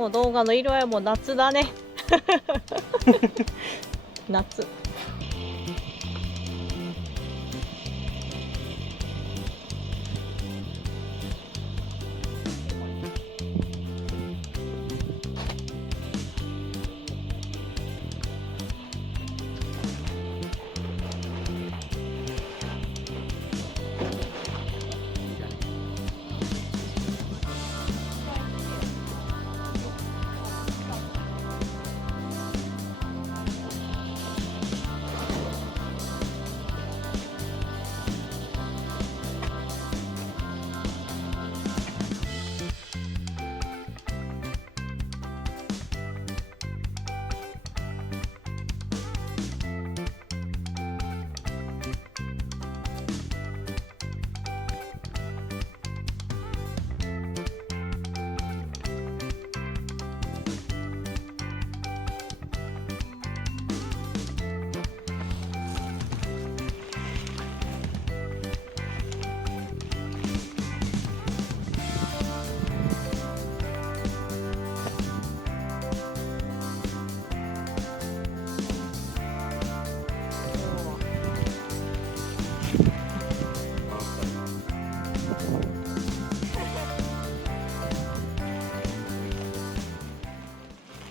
もう動画の色合いも夏だね夏。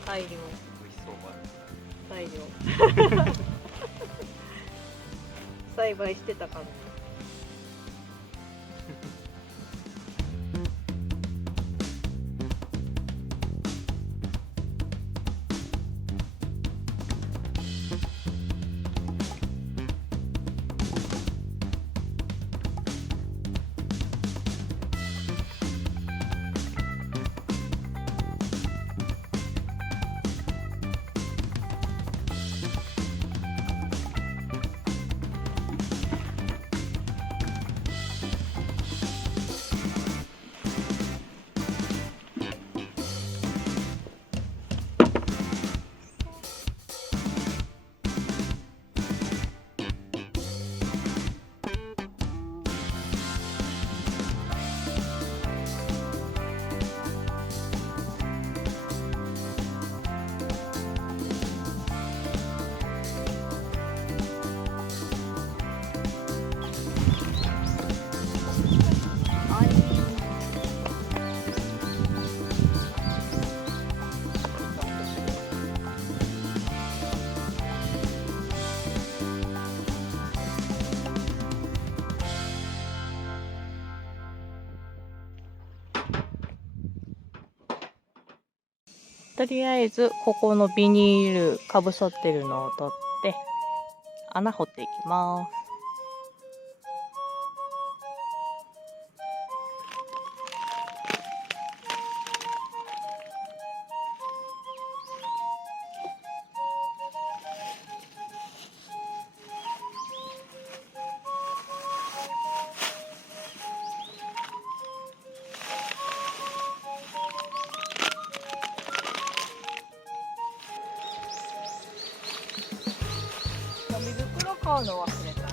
大量栽培してたかも。とりあえずここのビニールかぶさってるのを取って穴掘っていきます。水袋買うの忘れた。あ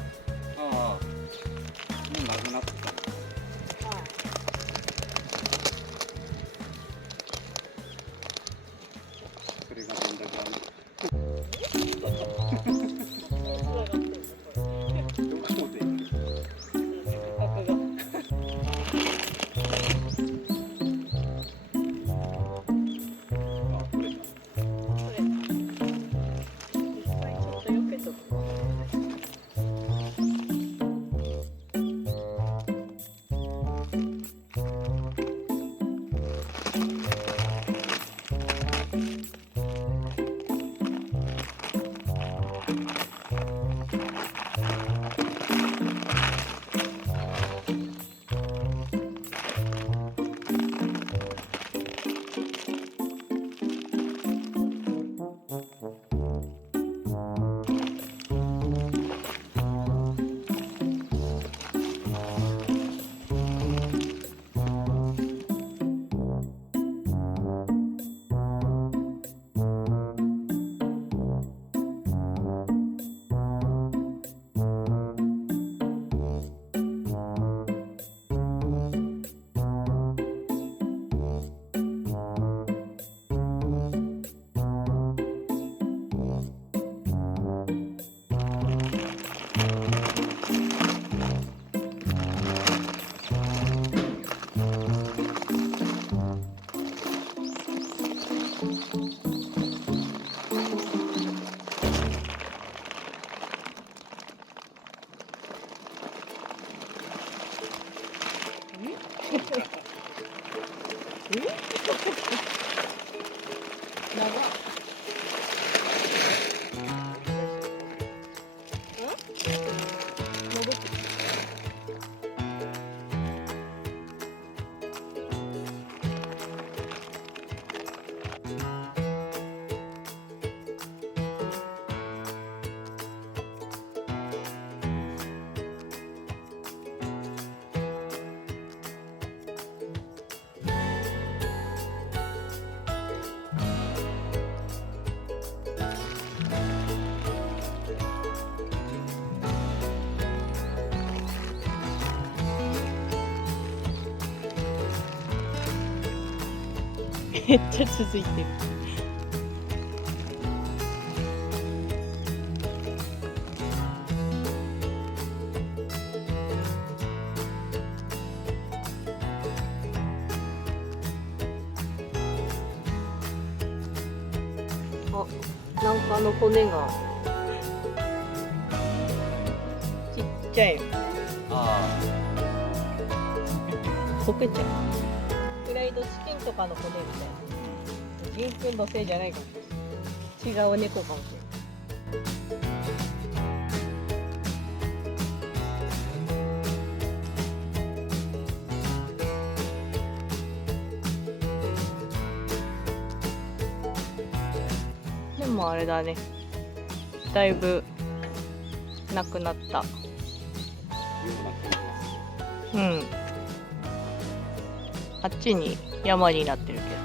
あ、もうなくなってた。それがどんだけある。どこで。めっちゃ続いてる。あ、なんか骨がちっちゃいあ溶けちゃう。フライドチキンとかの骨みたいな。銀くんのせいじゃないかもしれない。違う猫かもしれない。でもあれだね。だいぶなくなった。あ、ような感じです。うん。あっちに山になってるけど。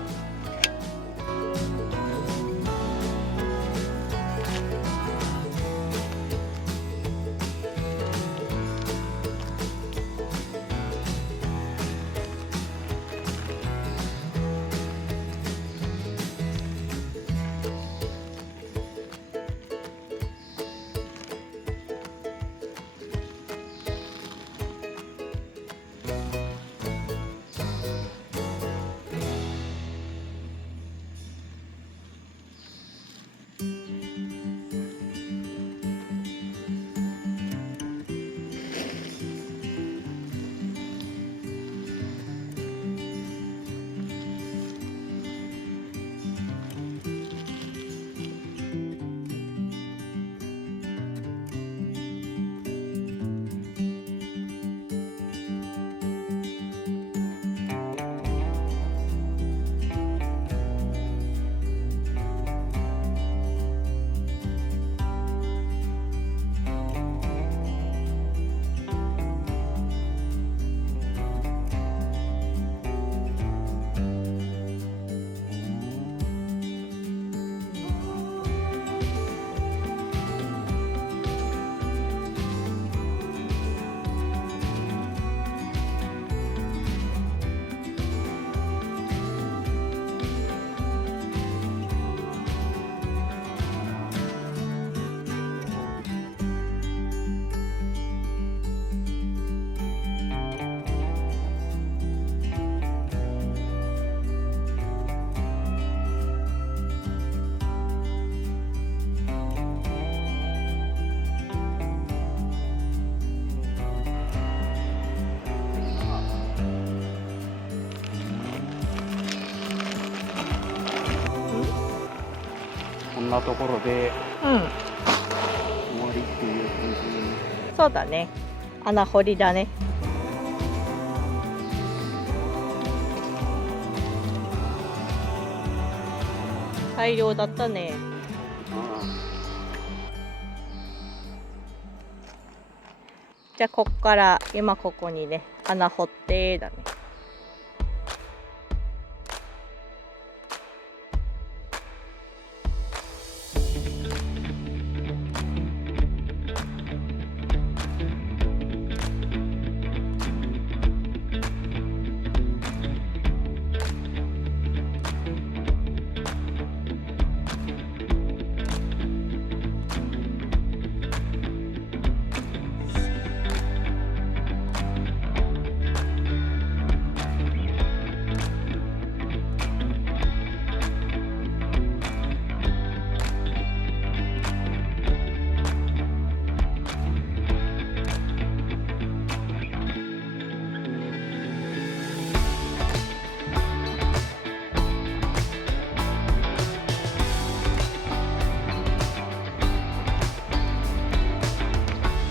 こんなところでうん。終わりっていう感じ。そうだね。穴掘りだね。大量だったね。あじゃあこっから今ここにね穴掘ってだね。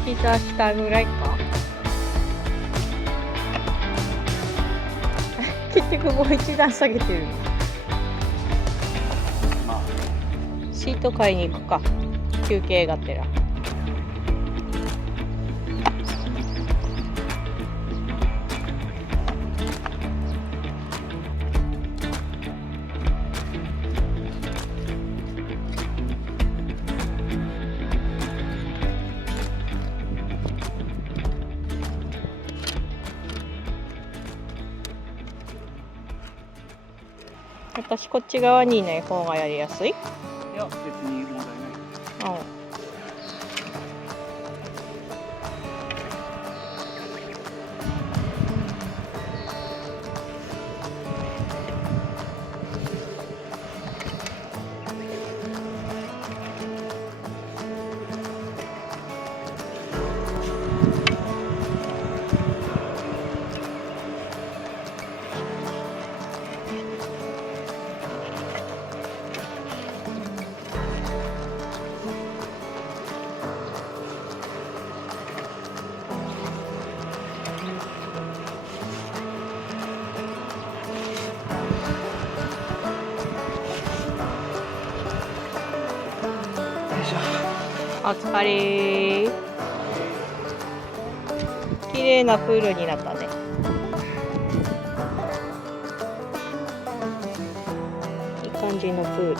膝下ぐらいか。結局もう一段下げてる。まあシート買いに行くか。休憩がてら。私こっち側にいない方がやりやすい？いや、別に問題ない。お疲れ。綺麗なプールになったね。いい感じのプール。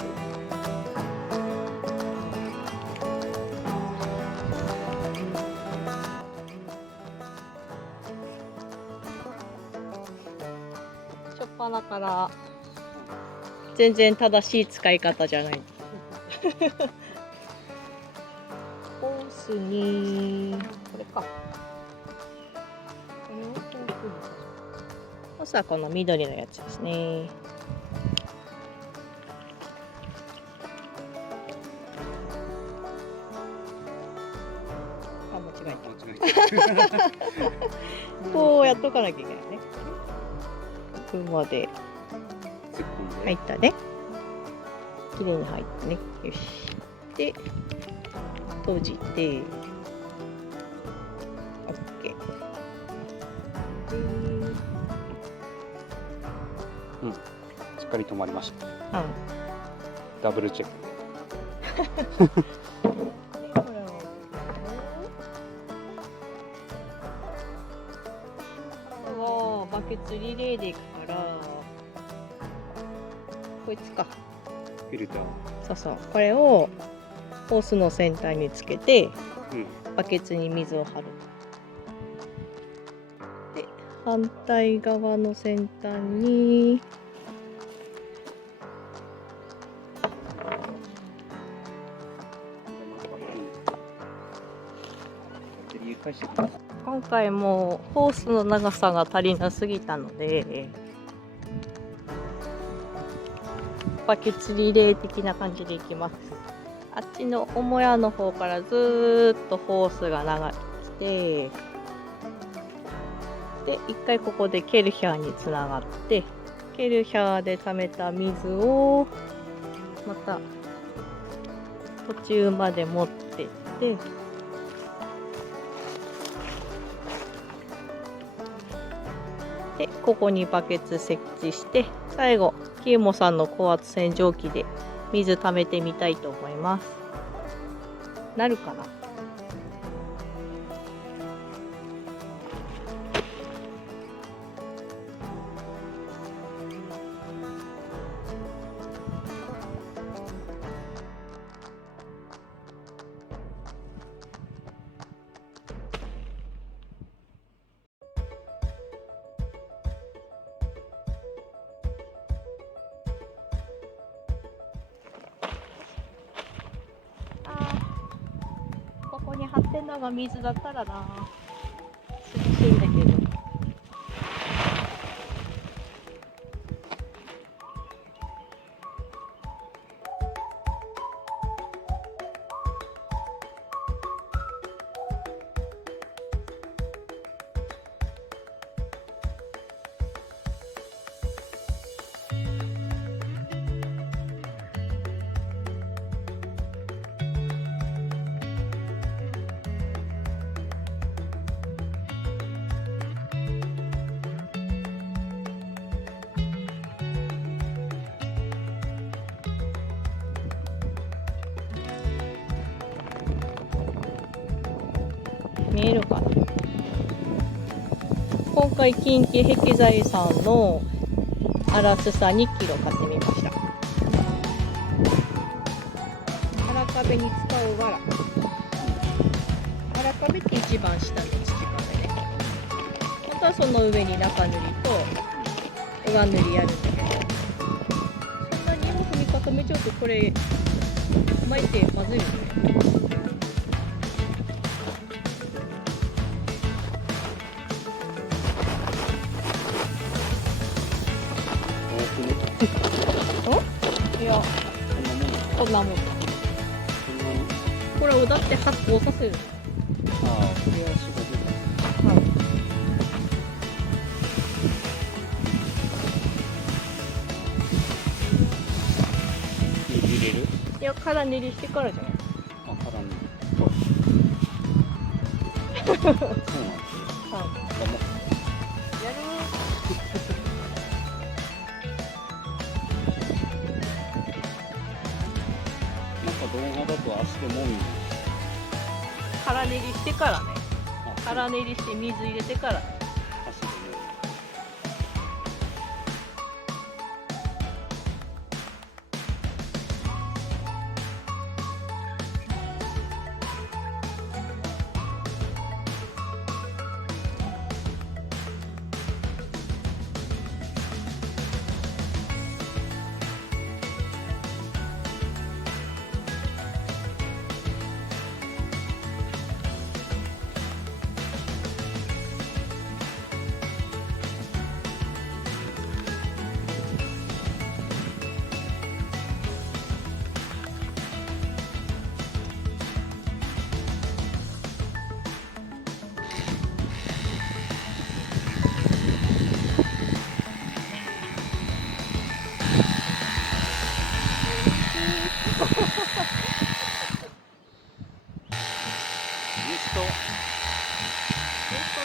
しょっぱなから全然正しい使い方じゃない。ホースにこれか。ホースはこの緑のやつですね。あ、間違えた。こうやっとかなきゃいけないね。ここまで入ったね。綺麗に入ったね。よし。で、閉じて、OK。うん、しっかり止まりました。うん。ダブルチェックで。あとはバケツリレーでいくから、こいつか。フィルター。そうそう。これをホースの先端につけて、うん。バケツに水を張る。で、反対側の先端に今回もホースの長さが足りなすぎたので、バケツリレー的な感じでいきます。あっちの母屋の方からずーっとホースが流れてきて、で一回ここでケルヒャーにつながって、ケルヒャーで溜めた水をまた途中まで持ってって、でここにバケツ設置して、最後キーモさんの高圧洗浄機で水溜めてみたいと思います。なるかな？ここに張ってんのが水だったらな、涼しいんだけど。見えるかな。今回近畿壁材さんのアラスサ2キロ買ってみました。荒壁に使う藁。荒壁って一番下の土壁ね。本当はその上に中塗りと上塗りやるんだけど、かめちょっとこれ巻いてまずいよね。いや、こんなもん。これをだって発酵させる。ああ、これは仕事だ。はい。入れる？いや、から練りしてからじゃない。あ、からに。そうそうなんですよ。はい。やるなんか動画だと足でもみ。から練りしてからね。あ、から練りして水入れてから。足でも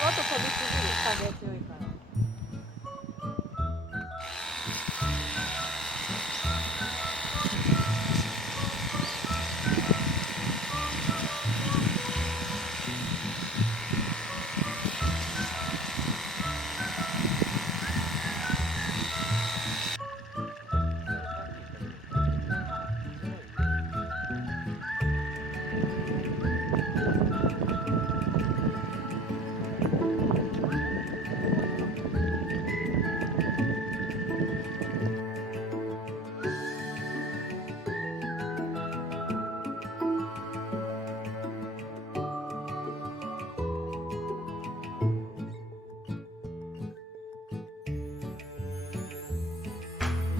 だと飛びすぎる。風強いから。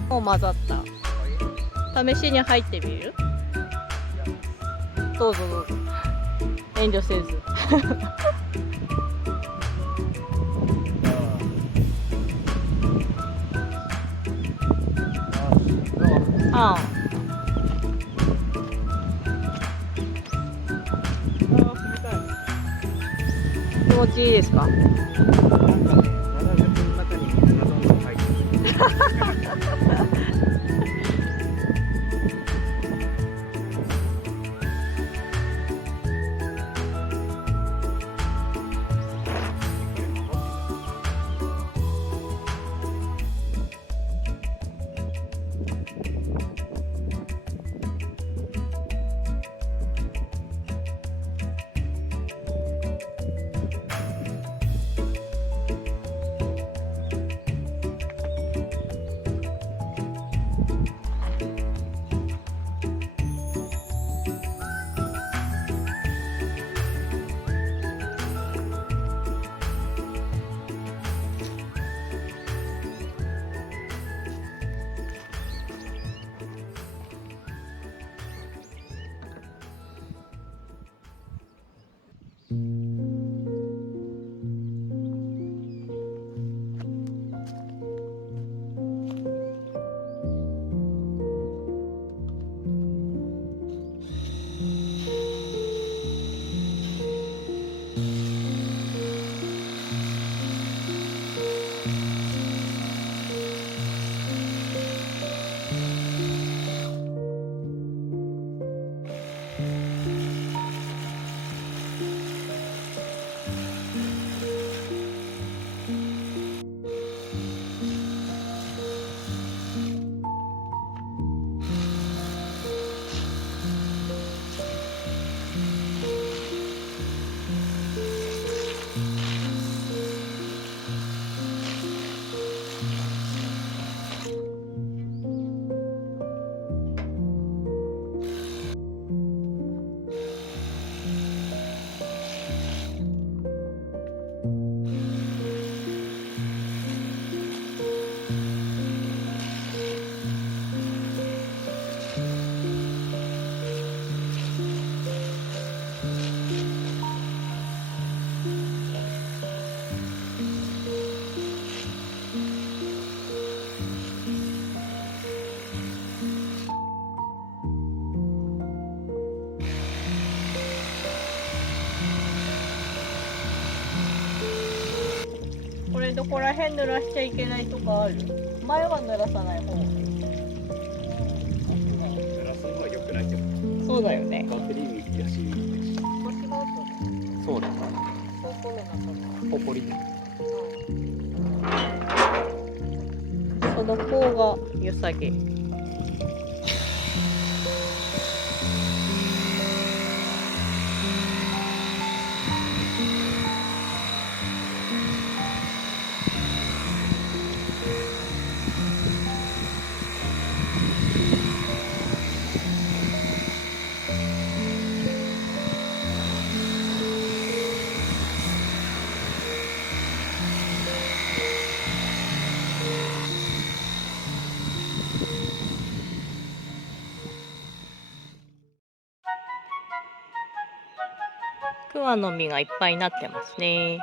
もう混ざった。試しに入ってみる？どうぞどうぞ。遠慮せず。ああ。気持ちいいですか？れどこら辺濡らしちゃいけないとかある？前は濡らさない方。濡らすのは良くないけど。そうだよね。バッテリーやし。そうだな。ほこりね。その方が良さげ。桑の実がいっぱいになってますね。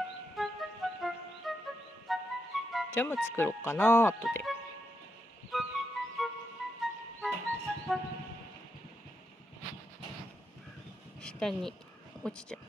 ジャム作ろうかな、後で。下に落ちちゃう。